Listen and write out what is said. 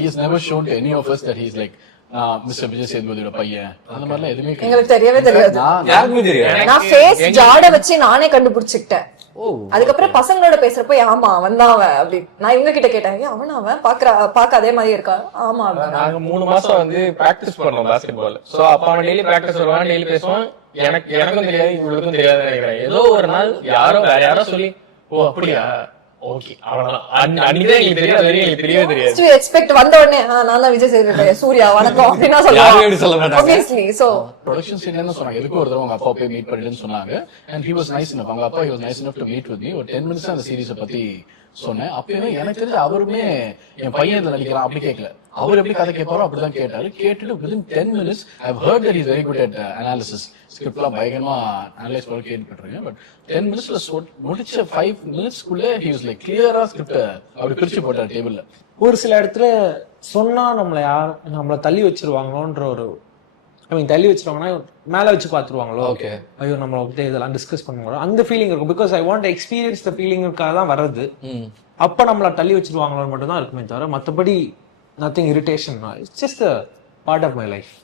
he has never shown to any of us that he's like mister Vijay சேதுபதியோட பையன் அந்த மாதிரிலாம் எதுவுமே எங்களுக்கு தெரியவே தெரியாது. யாருக்குமே தெரியாது. நான் ஃபேஸ் ஜாட வச்சு நானே கண்டுபிடிச்சிட்டேன். அதுக்கப்புறம் பசங்களோட பேசுறப்ப ஆமா அவன் தான் அவன் அப்படி நான் இவங்க கிட்ட கேட்டேன் அவன் அவன் பாக்க அதே மாதிரி இருக்கா. ஆமா நாங்க 3 மாசம் வந்து பிராக்டிஸ் பண்ணோம் பாஸ்கெட் பால். சோ அப்ப அவன் டெய்லி பிராக்டிஸ் வருவான், டெய்லி பேசுவான். எனக்கும் தெரியாது, இவங்களுக்கும் தெரியாது நினைக்கிறேன். ஏதோ ஒரு நாள் வேற யாரோ சொல்லி ஓ அப்படியா ஓகே அவ்வளவுதான் அன்னைக்குதான் எங்களுக்கு தெரியாது, எங்களுக்கு தெரியவே தெரியாது. எக்ஸ்பெக்ட் வந்த உடனே நான் தான் விஜய் சேதுபதி சூர்யா வணக்கம் அப்படின்னா சொல்லுவாங்க. obviously so ப்ரொடக்ஷன் சைடுல என்ன சொன்னாங்க, எதுக்கு ஒரு தடவை உங்க அப்பா போய் மீட் பண்ணிட்டுன்னு சொன்னாங்க. and he was nice enough, அவங்க அப்பா he was nice enough to meet with me. ஒரு 10 minutes அந்த சீரிஸை பத்தி சொன்னேன். அப்பயுமே எனக்கு தெரிஞ்ச அவருமே என் பையன் இதுல நடிக்கிறான் அப்படி கேட்கல. அவர் எப்படி கதை கேட்பாரோ அப்படிதான் கேட்டாரு. கேட்டுட்டு within 10 minutes I've heard that he's very good at analysis. ஸ்கிரிப்ட்லாம் பயங்கரமா அனலைஸ் பண்ணி கேட்டுருக்கேன். பட் 10 minutesல முடிச்ச 5 minutesக்குள்ள he was like clear-ஆ ஸ்கிரிப்ட் அப்படி பிரிச்சு போட்டார் டேபிள்ல. ஒரு சில இடத்துல சொன்னா நம்மள தள்ளி வச்சிருவாங்களோன்ற ஒரு தள்ளி வச்சிருவாங்கன்னா மேல வச்சு பாத்துருவாங்களோ. ஓகே ஐயோ நம்மள இதெல்லாம் டிஸ்கஸ் பண்ணுவாங்களோ அந்த ஃபீலிங் இருக்கும். Because I want experience the ஃபீலிங்காக தான் வர்றது. அப்ப நம்மள தள்ளி வச்சிருவாங்களோன்னு மட்டும் தான் இருக்குமே தவிர மத்தபடி nothing irritation. It's just part of my life.